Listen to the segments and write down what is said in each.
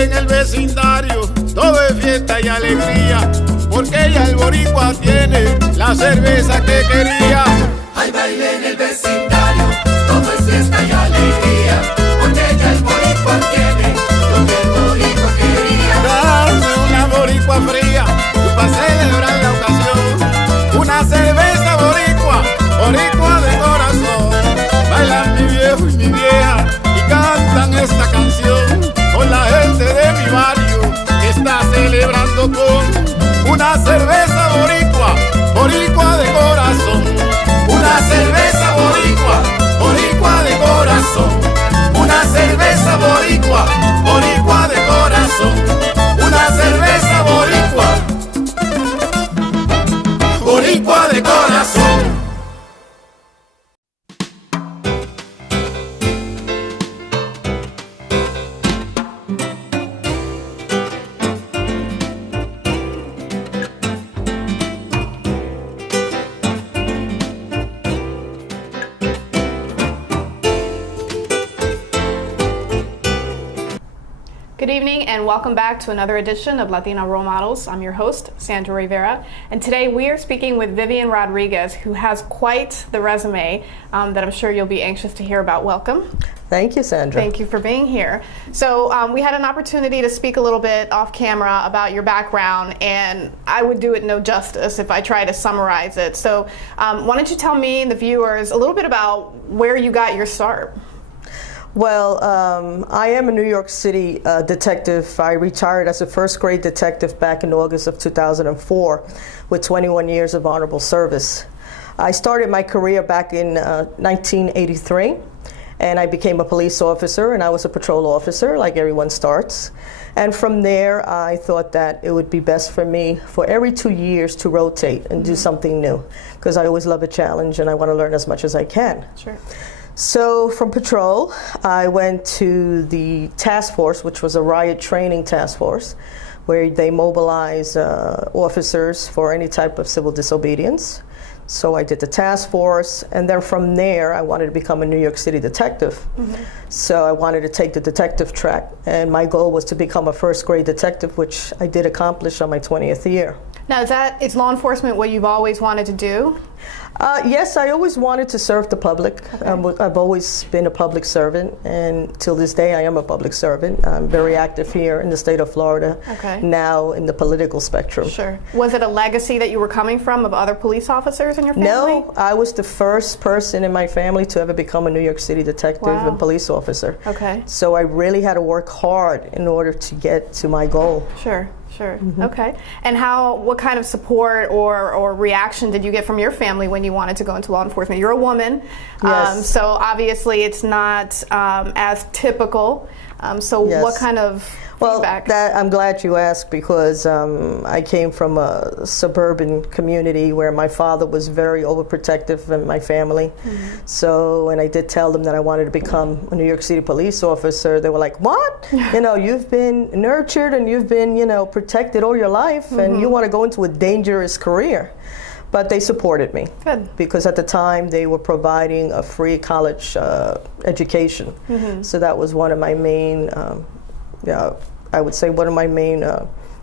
baile en el vecindario, todo es fiesta y alegría, porque ya el boricua tiene la cerveza que quería. Hay baile en el vecindario, todo es fiesta y alegría, porque ya el boricua tiene lo que el boricua quería. Dame una boricua fría, para celebrar la ocasión, una cerveza boricua, boricua de corazón. Bailan mi viejo y mi vieja y cantan esta canción con la gente de mi barrio que está celebrando con una cerveza boricua, boricua de corazón. Una cerveza boricua, boricua de corazón. Una cerveza boricua, boricua de corazón. Una cerveza boricua, boricua de corazón. Good evening and welcome back to another edition of Latina Role Models. I'm your host, Sandra Rivera, and today we are speaking with Vivian Rodriguez, who has quite the resume that I'm sure you'll be anxious to hear about. Welcome. Thank you, Sandra. Thank you for being here. So we had an opportunity to speak a little bit off camera about your background, and I would do it no justice if I try to summarize it. So why don't you tell me and the viewers a little bit about where you got your start? Well, I am a New York City detective. I retired as a first grade detective back in August of 2004 with 21 years of honorable service. I started my career back in 1983, and I became a police officer, and I was a patrol officer like everyone starts. And from there, I thought that it would be best for me for every 2 years to rotate and do something new, because I always love a challenge and I want to learn as much as I can. Sure. So from patrol, I went to the task force, which was a riot training task force, where they mobilize officers for any type of civil disobedience. So I did the task force, and then from there, I wanted to become a New York City detective. Mm-hmm. So I wanted to take the detective track, and my goal was to become a first grade detective, which I did accomplish on my 20th year. Now, is law enforcement what you've always wanted to do? Yes, I always wanted to serve the public. Okay. I've always been a public servant, and till this day I am a public servant. I'm very active here in the state of Florida, okay. Now in the political spectrum. Sure. Was it a legacy that you were coming from of other police officers in your family? No, I was the first person in my family to ever become a New York City detective and police officer. Okay. So I really had to work hard in order to get to my goal. Sure. Sure. Mm-hmm. Okay. And what kind of support or reaction did you get from your family when you wanted to go into law enforcement? You're a woman, yes. So obviously it's not as typical. So yes. What kind of feedback? Well, I'm glad you asked, because I came from a suburban community where my father was very overprotective of my family. Mm-hmm. So when I did tell them that I wanted to become a New York City police officer, they were like, what? You've been nurtured and you've been, protected all your life, mm-hmm. and you want to go into a dangerous career. But they supported me. Good. Because at the time they were providing a free college education. Mm-hmm. So that was one of my main, I would say one of my main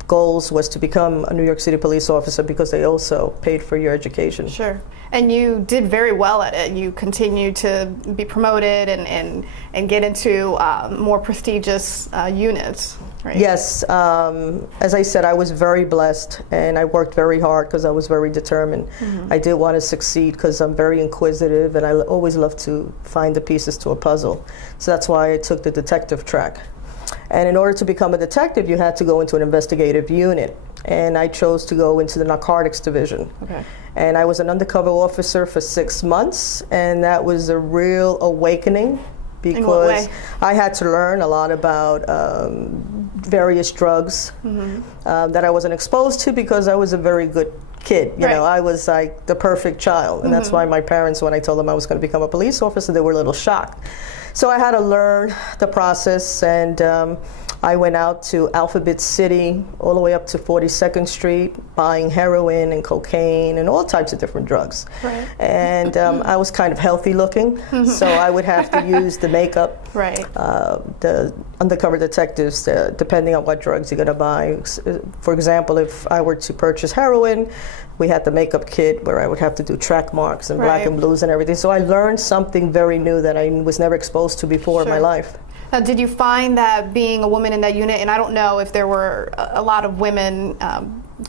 goals was to become a New York City police officer, because they also paid for your education. Sure. And you did very well at it. You continued to be promoted and get into more prestigious units, right? Yes. As I said, I was very blessed, and I worked very hard because I was very determined. Mm-hmm. I did want to succeed because I'm very inquisitive, and I always love to find the pieces to a puzzle. So that's why I took the detective track. And in order to become a detective, you had to go into an investigative unit. And I chose to go into the narcotics division. Okay. And I was an undercover officer for 6 months, and that was a real awakening, because I had to learn a lot about various drugs, mm-hmm. That I wasn't exposed to, because I was a very good kid. You know, Right. I was like the perfect child. And that's why my parents, when I told them I was going to become a police officer, they were a little shocked. So I had to learn the process, and I went out to Alphabet City, all the way up to 42nd Street, buying heroin and cocaine and all types of different drugs. Right. And I was kind of healthy looking, so I would have to use the makeup. Right. The undercover detectives, depending on what drugs you're going to buy. For example, if I were to purchase heroin, we had the makeup kit where I would have to do track marks and black Right. and blues and everything. So I learned something very new that I was never exposed to before in my Sure. life. Now, did you find that being a woman in that unit, and I don't know if there were a lot of women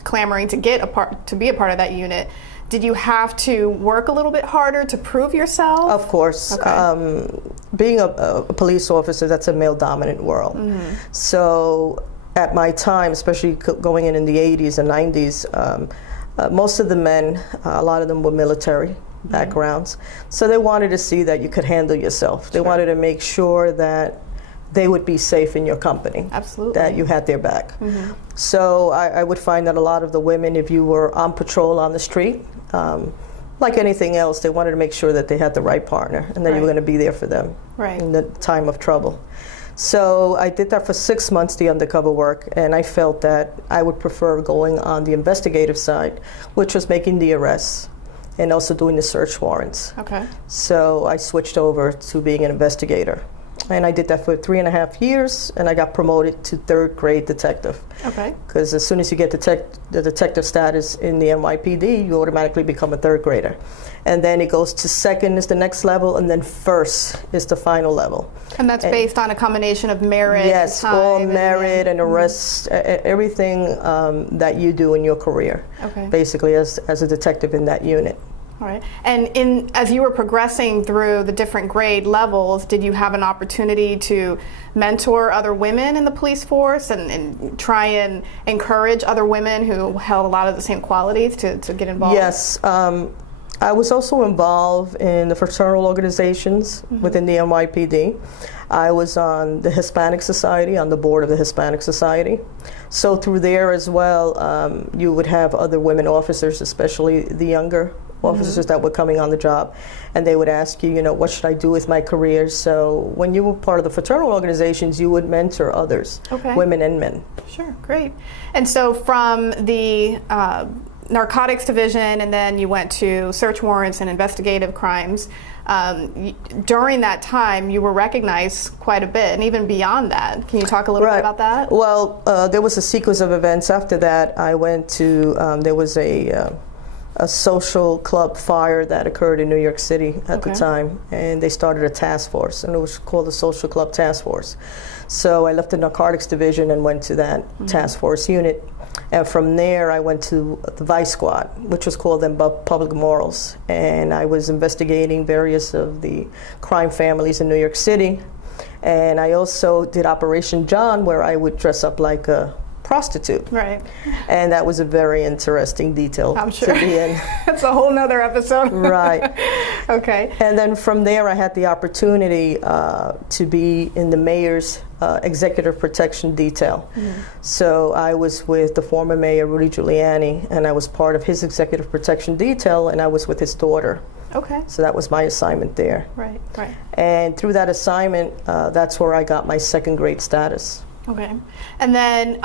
clamoring to be a part of that unit, did you have to work a little bit harder to prove yourself? Of course. Okay. Being a police officer, that's a male-dominant world. So at my time, especially going in the 80s and 90s, most of the men, a lot of them were military backgrounds. So they wanted to see that you could handle yourself. They wanted to make sure that they would be safe in your company. Absolutely. That you had their back. So I would find that a lot of the women, if you were on patrol on the street, like anything else, they wanted to make sure that they had the right partner and that you were Right. going to be there for them Right. in the time of trouble. So I did that for 6 months, the undercover work, and I felt that I would prefer going on the investigative side, which was making the arrests and also doing the search warrants. Okay. So I switched over to being an investigator. And I did that for 3.5 years, and I got promoted to 3rd grade detective. Okay. Because as soon as you get the detective status in the NYPD, you automatically become a 3rd grader. And then it goes to 2nd is the next level, and then 1st is the final level. And that's based on a combination of merit, Yes, time, all merit and arrests, everything that you do in your career, Okay. basically as a detective in that unit. All right. And as you were progressing through the different grade levels, did you have an opportunity to mentor other women in the police force and try and encourage other women who held a lot of the same qualities to get involved? Yes. I was also involved in the fraternal organizations within the NYPD. I was on the Hispanic Society, on the board of the Hispanic Society. So through there as well, you would have other women officers, especially the younger officers that were coming on the job, and they would ask you, what should I do with my career? So when you were part of the fraternal organizations, you would mentor others, Okay. women and men. Sure, great. And so from the narcotics division, and then you went to search warrants and investigative crimes. During that time, you were recognized quite a bit, and even beyond that. Can you talk a little bit about that? Well, there was a sequence of events after that. I went to, there was a social club fire that occurred in New York City at the time, and they started a task force, and it was called the Social Club Task Force. So I left the narcotics division and went to that task force unit. And from there, I went to the Vice Squad, which was called then Public Morals. And I was investigating various of the crime families in New York City. And I also did Operation John, where I would dress up like a prostitute. Right. And that was a very interesting detail I'm sure. to be in. That's a whole nother episode. Right. Okay. And then from there, I had the opportunity to be in the mayor's executive protection detail. So I was with the former mayor, Rudy Giuliani, and I was part of his executive protection detail, and I was with his daughter. Okay. So that was my assignment there. Right, right. And through that assignment, that's where I got my 2nd grade status. Okay. And then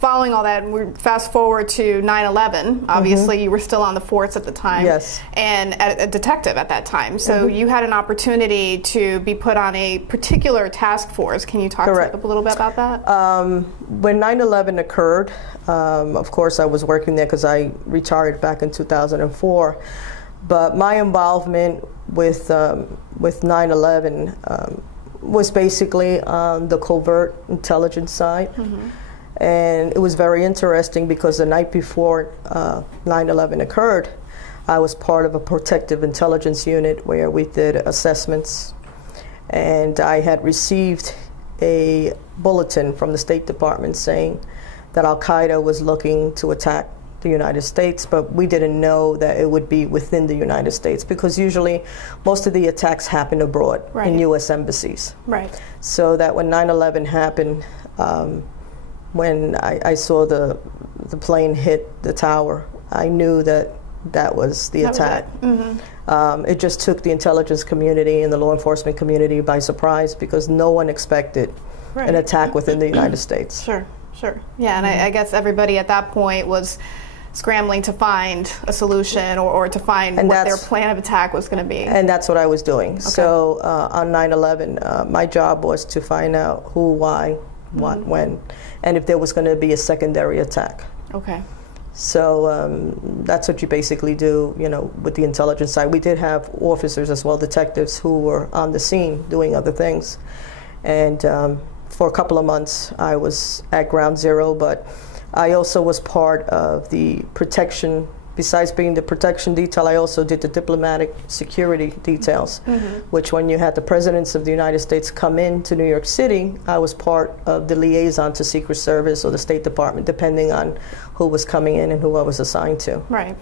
following all that, we fast forward to 9/11. Obviously, you were still on the force at the time. Yes. And a detective at that time. So you had an opportunity to be put on a particular task force. Can you talk Correct. a little bit about that? When 9/11 occurred, of course, I was working there because I retired back in 2004. But my involvement with 9/11 was basically on the covert intelligence side. And it was very interesting because the night before 9/11 occurred, I was part of a protective intelligence unit where we did assessments. And I had received a bulletin from the State Department saying that Al-Qaeda was looking to attack the United States, but we didn't know that it would be within the United States because usually most of the attacks happen abroad in U.S. embassies. Right. So that when 9/11 happened, when I saw the plane hit the tower I knew that that was the attack. It just took the intelligence community and the law enforcement community by surprise because no one expected an attack within the United States. Sure. Yeah, and I guess everybody at that point was scrambling to find a solution or to find what their plan of attack was going to be. And that's what I was doing. Okay. So on 9/11, my job was to find out who, why, what, when, and if there was going to be a secondary attack. Okay. So that's what you basically do, you know, with the intelligence side. We did have officers as well, detectives, who were on the scene doing other things. And for a couple of months, I was at ground zero, but I also was part of the protection. Besides being the protection detail, I also did the diplomatic security details, which when you had the presidents of the United States come into New York City, I was part of the liaison to Secret Service or the State Department, depending on who was coming in and who I was assigned to. Right.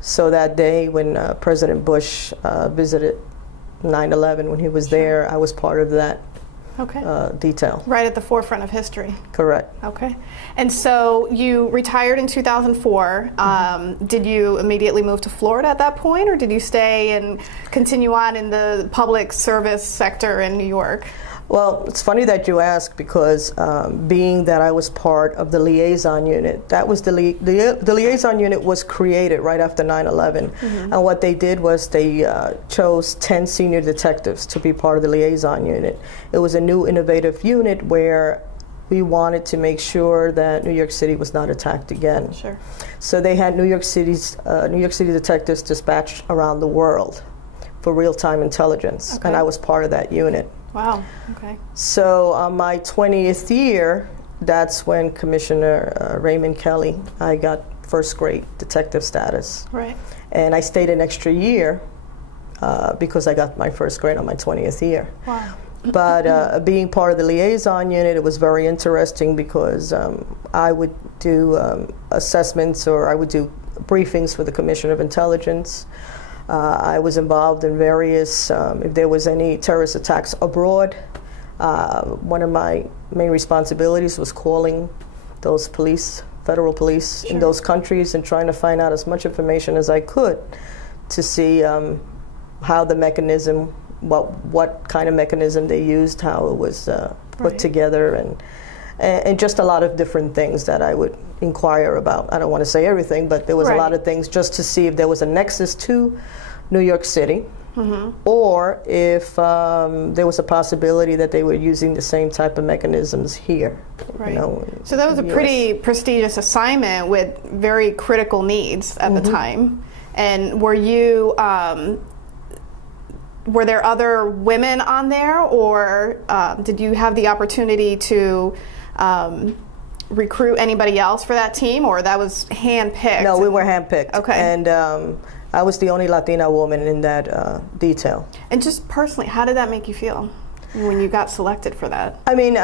So that day when President Bush visited 9/11, when he was there, I was part of that detail. Right at the forefront of history. Correct. Okay. And so you retired in 2004. Did you immediately move to Florida at that point, or did you stay and continue on in the public service sector in New York? Well, it's funny that you ask because being that I was part of the liaison unit, that was the liaison unit was created right after 9/11. And what they did was they chose 10 senior detectives to be part of the liaison unit. It was a new innovative unit where we wanted to make sure that New York City was not attacked again. Sure. So they had New York City detectives dispatched around the world for real-time intelligence, and I was part of that unit. Wow, okay. So on my 20th year, that's when Commissioner Raymond Kelly, I got first grade detective status. Right. And I stayed an extra year because I got my first grade on my 20th year. Wow. But being part of the liaison unit, it was very interesting because I would do assessments, or I would do briefings for the Commissioner of Intelligence. I was involved in various, if there was any terrorist attacks abroad, one of my main responsibilities was calling those police, federal police in those countries and trying to find out as much information as I could to see how the mechanism, what kind of mechanism they used, how it was put together, and just a lot of different things that I would inquire about. I don't want to say everything, but there was a lot of things just to see if there was a nexus to New York City, or if there was a possibility that they were using the same type of mechanisms here. Right. You know, so that was a pretty prestigious assignment with very critical needs at the time. And were you, were there other women on there, or did you have the opportunity to recruit anybody else for that team, or that was handpicked? No, we were handpicked. Okay. And I was the only Latina woman in that detail. And just personally, how did that make you feel when you got selected for that? I mean,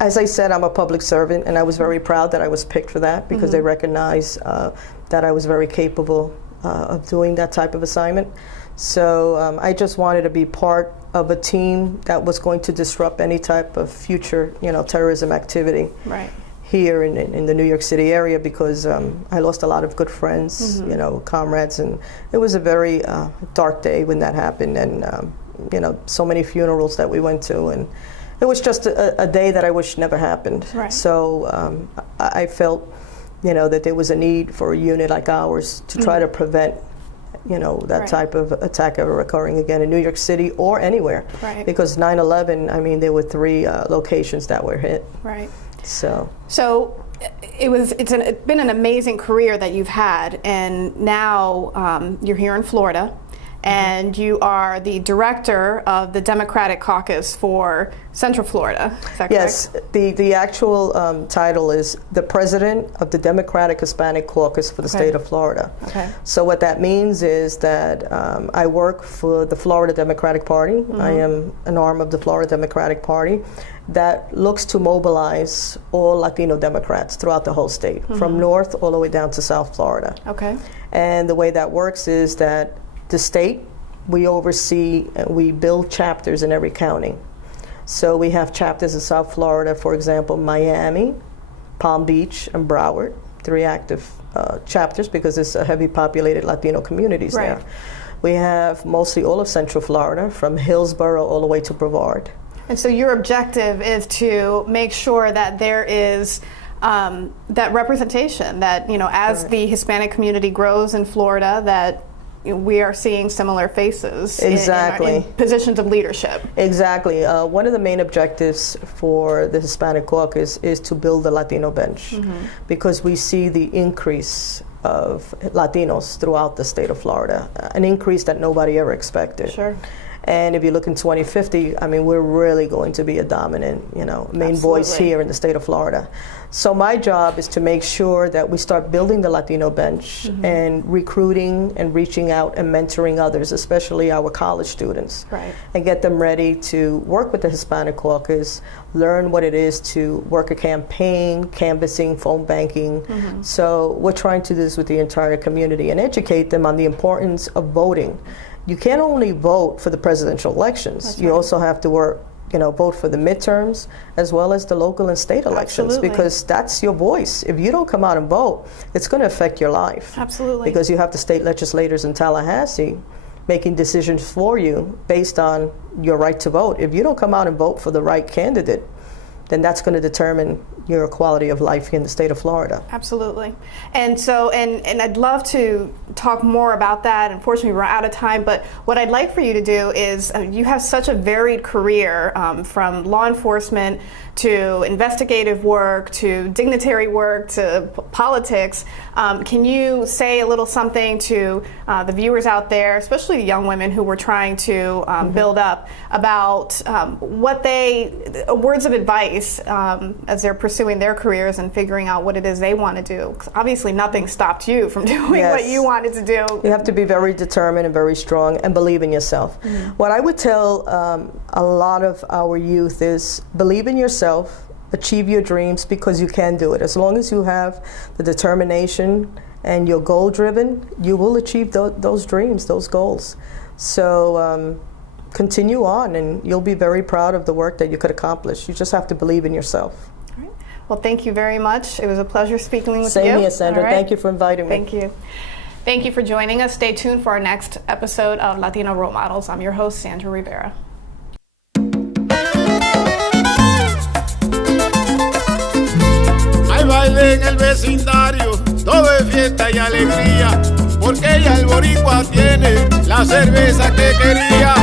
as I said, I'm a public servant, and I was very proud that I was picked for that because they recognized that I was very capable of doing that type of assignment. So I just wanted to be part of a team that was going to disrupt any type of future, terrorism activity here in the New York City area, because I lost a lot of good friends, comrades, and it was a very dark day when that happened, and so many funerals that we went to, and it was just a day that I wish never happened. Right. So I felt, that there was a need for a unit like ours to try to prevent that type of attack ever occurring again in New York City or anywhere. Right. Because 9/11, I mean, there were 3 locations that were hit. Right. So it's been an amazing career that you've had, and now you're here in Florida, and you are the director of the Democratic Caucus for Central Florida. Is that correct? Yes, the actual title is the President of the Democratic Hispanic Caucus for the state of Florida. Okay. So what that means is that I work for the Florida Democratic Party. I am an arm of the Florida Democratic Party that looks to mobilize all Latino Democrats throughout the whole state, from north all the way down to South Florida. Okay. And the way that works is that the state, we oversee, we build chapters in every county. So we have chapters in South Florida, for example, Miami, Palm Beach, and Broward. three active chapters because it's a heavy populated Latino communities Right. there. We have mostly all of Central Florida, from Hillsborough all the way to Brevard. And so your objective is to make sure that there is that representation, that, you know, as the Hispanic community grows in Florida, that we are seeing similar faces in positions of leadership. Exactly. One of the main objectives for the Hispanic Caucus is to build the Latino bench, because we see the increase of Latinos throughout the state of Florida, an increase that nobody ever expected. Sure. And if you look in 2050, I mean, we're really going to be a dominant, you know, main voice here in the state of Florida. So my job is to make sure that we start building the Latino bench and recruiting and reaching out and mentoring others, especially our college students, and get them ready to work with the Hispanic Caucus, learn what it is to work a campaign, canvassing, phone banking. So we're trying to do this with the entire community and educate them on the importance of voting. You can't only vote for the presidential elections. You also have to work, you know, vote for the midterms as well as the local and state elections, because that's your voice. If you don't come out and vote, it's going to affect your life. Absolutely. Because you have the state legislators in Tallahassee making decisions for you based on your right to vote. If you don't come out and vote for the right candidate, then that's going to determine your quality of life here in the state of Florida. Absolutely. And so, and I'd love to talk more about that. Unfortunately, we're out of time, but what I'd like for you to do is, you have such a varied career, from law enforcement to investigative work to dignitary work to politics. Can you say a little something to the viewers out there, especially young women who we're trying to build up, about what words of advice as they're pursuing their careers and figuring out what it is they want to do? 'Cause obviously nothing stopped you from doing what you wanted to do. You have to be very determined and very strong and believe in yourself. What I would tell a lot of our youth is believe in yourself, achieve your dreams, because you can do it. As long as you have the determination and you're goal driven, you will achieve those dreams, those goals. So continue on, and you'll be very proud of the work that you could accomplish. You just have to believe in yourself. All right. Well, thank you very much. It was a pleasure speaking with you. Same here, Sandra. Thank you for inviting me. Thank you. Thank you for joining us. Stay tuned for our next episode of Latino Role Models. I'm your host, Sandra Rivera. Hay baile en el vecindario, todo es fiesta y alegría, porque ya el boricua tiene la cerveza que quería.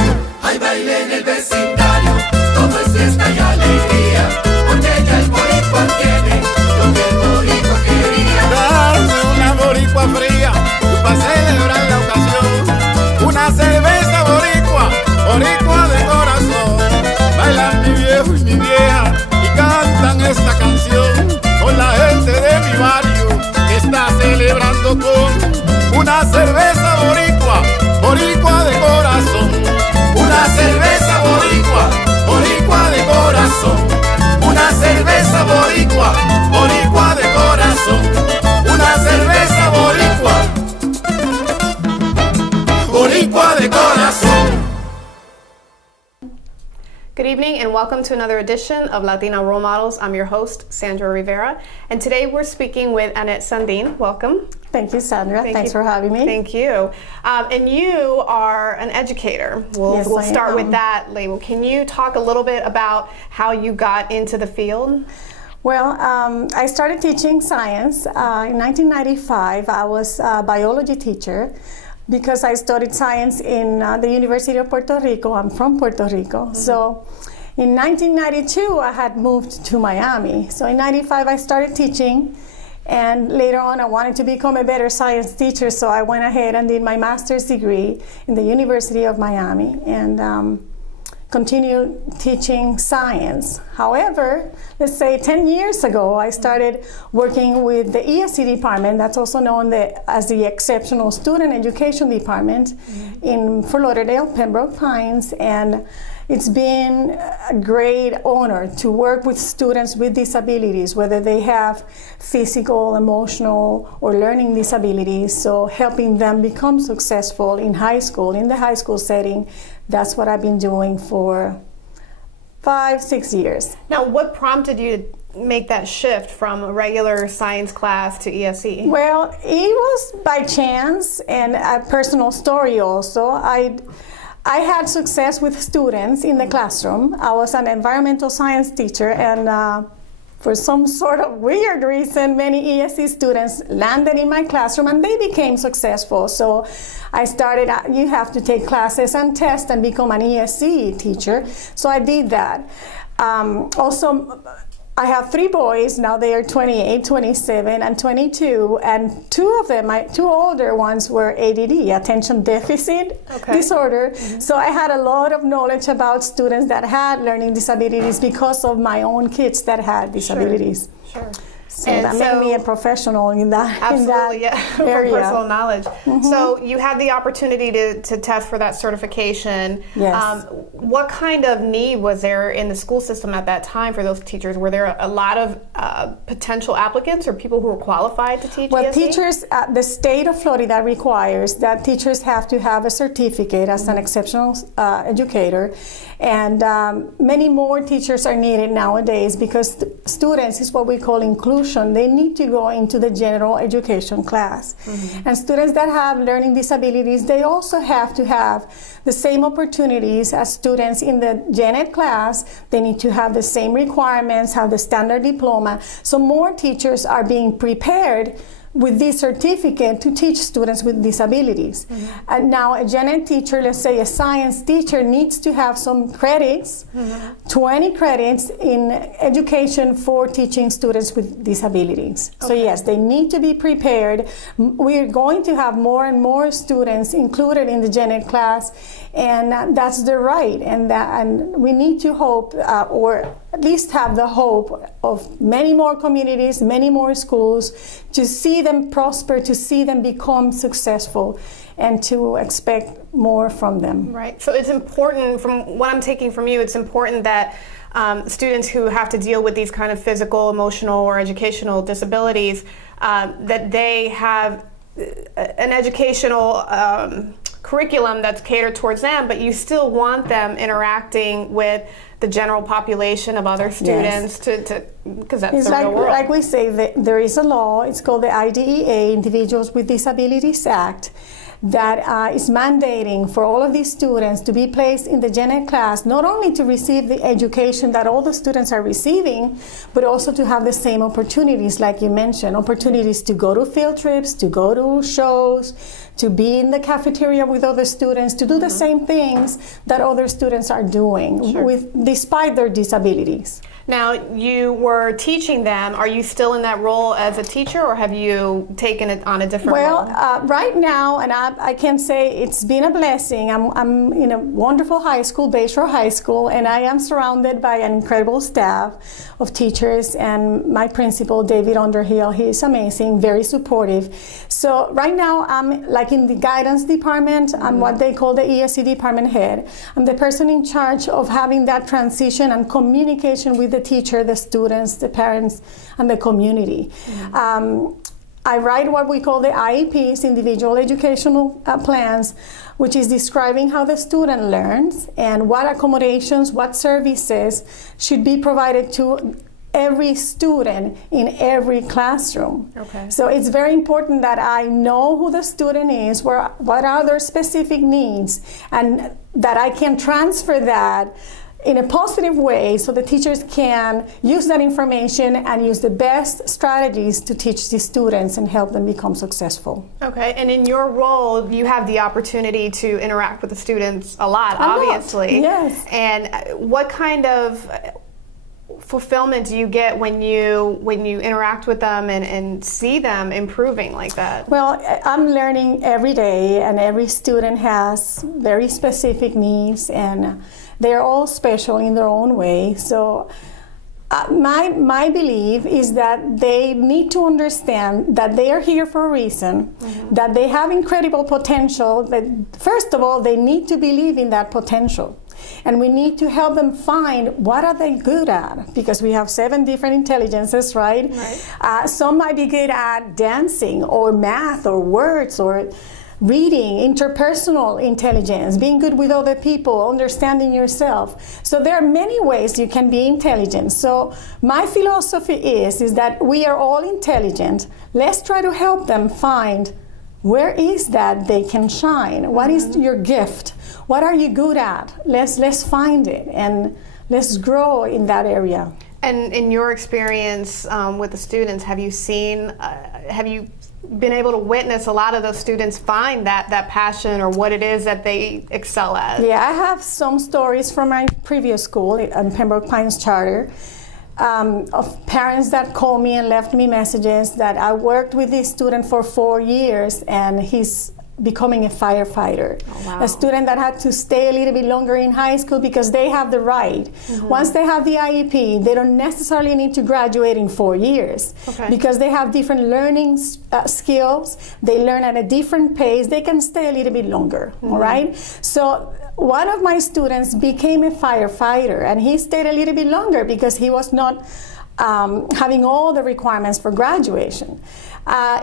Hay baile en el vecindario, todo es fiesta y alegría, porque ya el boricua tiene lo que el boricua quería. Dame una boricua fría, para celebrar la ocasión, una cerveza boricua, boricua de corazón. Bailan mi viejo y mi vieja y cantan esta canción con la gente de mi barrio que está celebrando con una cerveza boricua, boricua de corazón. Una cerveza boricua, boricua de corazón. Una cerveza boricua, boricua de corazón. Una cerveza boricua, boricua de corazón. Good evening and welcome to another edition of Latino Role Models. I'm your host, Sandra Rivera, and today we're speaking with Annette Sandin. Welcome. Thank you, Sandra. Thanks for having me. Thank you. And you are an educator. We'll start with that label. Can you talk a little bit about how you got into the field? Well, I started teaching science in 1995. I was a biology teacher because I studied science in the University of Puerto Rico. I'm from Puerto Rico. So in 1992, I had moved to Miami. So in 95, I started teaching. And later on, I wanted to become a better science teacher, so I went ahead and did my master's degree in the University of Miami and continued teaching science. However, let's say 10 years ago, I started working with the ESC department, that's also known as the Exceptional Student Education Department in Fort Lauderdale, Pembroke Pines, and it's been a great honor to work with students with disabilities, whether they have physical, emotional, or learning disabilities. So helping them become successful in high school, in the high school setting, that's what I've been doing for 5-6 years. Now, what prompted you make that shift from a regular science class to ESE? Well, it was by chance and a personal story also. I had success with students in the classroom. I was an environmental science teacher, and for some sort of weird reason, many ESE students landed in my classroom and they became successful. So I started, you have to take classes and test and become an ESE teacher. So I did that. Also, I have 3 boys, now they are 28, 27, and 22, and 2 of them, my 2 older ones were ADD, attention deficit disorder. So I had a lot of knowledge about students that had learning disabilities because of my own kids that had disabilities. Sure. So that made me a professional in that, absolutely, area. For personal knowledge. So you had the opportunity to test for that certification. Yes. What kind of need was there in the school system at that time for those teachers? Were there a lot of potential applicants or people who were qualified to teach ESE? Teachers, the state of Florida requires that teachers have to have a certificate as an exceptional educator, and many more teachers are needed nowadays because students is what we call inclusion. They need to go into the general education class. And students that have learning disabilities, they also have to have the same opportunities as students in the gen ed class. They need to have the same requirements, have the standard diploma. So more teachers are being prepared with this certificate to teach students with disabilities. And now a gen ed teacher, let's say a science teacher, needs to have some credits, 20 credits in education for teaching students with disabilities. So yes, they need to be prepared. We're going to have more and more students included in the gen ed class, and that's the right, and we need to hope, or at least have the hope of many more communities, many more schools, to see them prosper, to see them become successful, and to expect more from them. Right. So it's important, from what I'm taking from you, it's important that students who have to deal with these kind of physical, emotional, or educational disabilities, that they have an educational curriculum that's catered towards them, but you still want them interacting with the general population of other students, because that's the real world. Like we say, there is a law, it's called the IDEA, Individuals with Disabilities Act, that is mandating for all of these students to be placed in the gen ed class, not only to receive the education that all the students are receiving, but also to have the same opportunities, like you mentioned, opportunities to go to field trips, to go to shows, to be in the cafeteria with other students, to do the same things that other students are doing, despite their disabilities. Now, you were teaching them. Are you still in that role as a teacher, or have you taken it on a different role? Well, right now, and I can say it's been a blessing. I'm in a wonderful high school, Bayshore High School, and I am surrounded by an incredible staff of teachers, and my principal, David Underhill, he is amazing, very supportive. So right now, I'm like in the guidance department. I'm what they call the ESE department head. I'm the person in charge of having that transition and communication with the teacher, the students, the parents, and the community. I write what we call the IEPs, individual educational plans, which is describing how the student learns and what accommodations, what services should be provided to every student in every classroom. So it's very important that I know who the student is, what are their specific needs, and that I can transfer that in a positive way so the teachers can use that information and use the best strategies to teach the students and help them become successful. Okay, and in your role, you have the opportunity to interact with the students a lot, obviously. Yes. And what kind of fulfillment do you get when you interact with them and see them improving like that? Well, I'm learning every day, and every student has very specific needs, and they're all special in their own way. So my belief is that they need to understand that they are here for a reason, that they have incredible potential, that first of all, they need to believe in that potential. And we need to help them find what are they good at, because we have 7 different intelligences, right? Some might be good at dancing or math or words or reading, interpersonal intelligence, being good with other people, understanding yourself. So there are many ways you can be intelligent. So my philosophy is that we are all intelligent. Let's try to help them find where is that they can shine. What is your gift? What are you good at? Let's find it and let's grow in that area. And in your experience with the students, have you seen, have you been able to witness a lot of those students find that passion or what it is that they excel at? Yeah, I have some stories from my previous school, Pembroke Pines Charter, of parents that called me and left me messages that I worked with this student for 4 years and he's becoming a firefighter. Oh, wow. A student that had to stay a little bit longer in high school because they have the right. Once they have the IEP, they don't necessarily need to graduate in 4 years because they have different learning skills. They learn at a different pace. They can stay a little bit longer, all right? So one of my students became a firefighter and he stayed a little bit longer because he was not having all the requirements for graduation.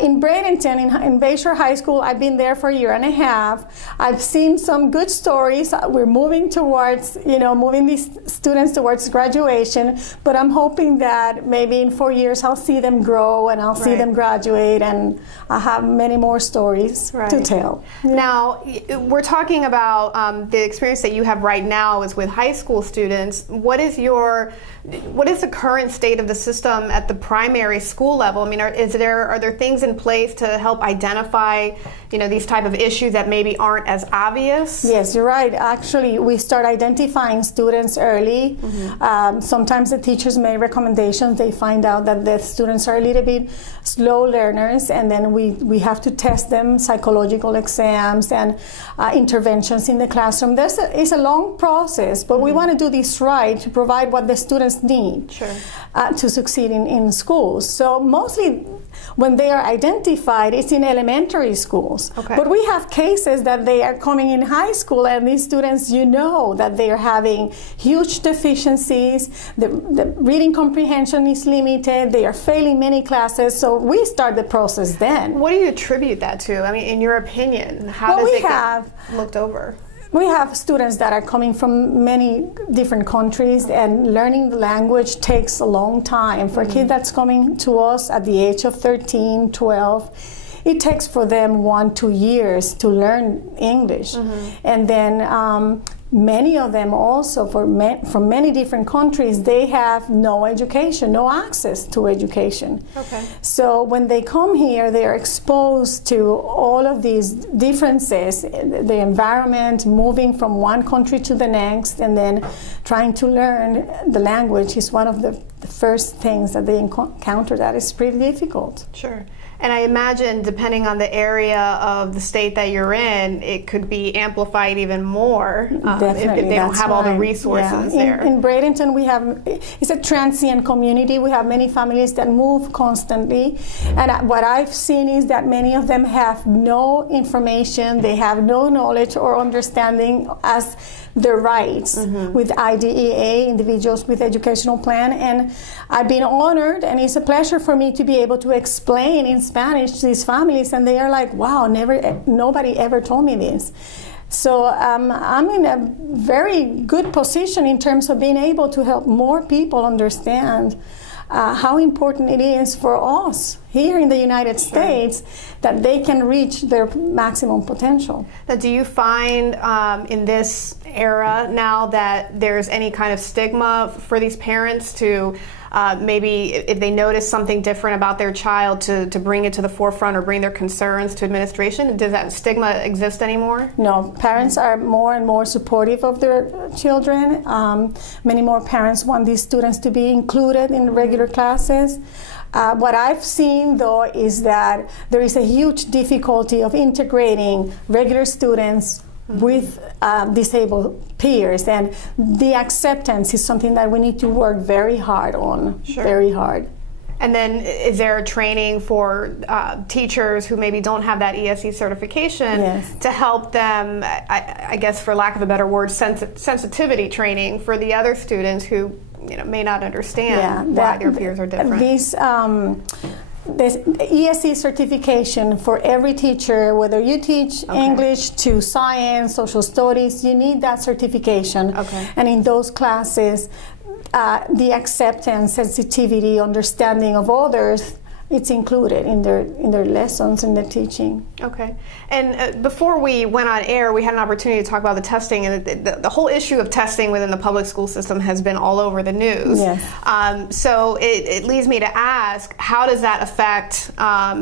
In Bradenton, in Bayshore High School, I've been there for a year and a half. I've seen some good stories. We're moving towards, moving these students towards graduation, but I'm hoping that maybe in 4 years I'll see them grow and I'll see them graduate and I'll have many more stories to tell. Now, we're talking about the experience that you have right now is with high school students. What is the current state of the system at the primary school level? I mean, are there things in place to help identify, these type of issues that maybe aren't as obvious? Yes, you're right. Actually, we start identifying students early. Sometimes the teachers make recommendations. They find out that the students are a little bit slow learners, and then we have to test them, psychological exams and interventions in the classroom. It's a long process, but we want to do this right to provide what the students need to succeed in schools. So mostly when they are identified, it's in elementary schools. But we have cases that they are coming in high school and these students, that they are having huge deficiencies. The reading comprehension is limited. They are failing many classes. So we start the process then. What do you attribute that to? I mean, in your opinion, how does it get looked over? We have students that are coming from many different countries, and learning the language takes a long time. For a kid that's coming to us at the age of 13, 12, it takes for them 1-2 years to learn English. And then many of them also, from many different countries, they have no education, no access to education. So when they come here, they are exposed to all of these differences, the environment, moving from one country to the next, and then trying to learn the language is one of the first things that they encounter that is pretty difficult. Sure. And I imagine, depending on the area of the state that you're in, it could be amplified even more if they don't have all the resources there. In Bradenton, it's a transient community. We have many families that move constantly. And what I've seen is that many of them have no information, they have no knowledge or understanding as their rights with IDEA, Individuals with Educational Plan. And I've been honored, and it's a pleasure for me to be able to explain in Spanish to these families, and they are like, wow, nobody ever told me this. So I'm in a very good position in terms of being able to help more people understand how important it is for us here in the United States that they can reach their maximum potential. Now, do you find in this era now that there's any kind of stigma for these parents to maybe if they notice something different about their child to bring it to the forefront or bring their concerns to administration? Does that stigma exist anymore? No, parents are more and more supportive of their children. Many more parents want these students to be included in regular classes. What I've seen, though, is that there is a huge difficulty of integrating regular students with disabled peers, and the acceptance is something that we need to work very hard on, very hard. And then is there training for teachers who maybe don't have that ESE certification to help them, I guess for lack of a better word, sensitivity training for the other students who may not understand why their peers are different? this ESE certification for every teacher, whether you teach English to science, social studies, you need that certification. Okay. And in those classes, the acceptance, sensitivity, understanding of others, it's included in their lessons and their teaching. Okay. And before we went on air, we had an opportunity to talk about the testing, and the whole issue of testing within the public school system has been all over the news. Yes. So it leads me to ask, how does that affect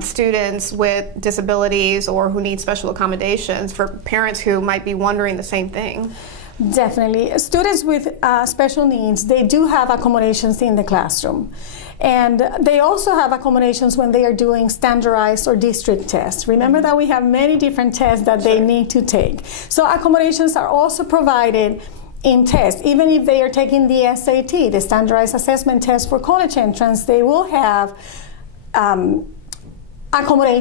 students with disabilities or who need special accommodations, for parents who might be wondering the same thing? Definitely. Students with special needs, they do have accommodations in the classroom. And they also have accommodations when they are doing standardized or district tests. Remember that we have many different tests that they need to take. So accommodations are also provided in tests. Even if they are taking the SAT, the standardized assessment test for college entrance, they will have accommodation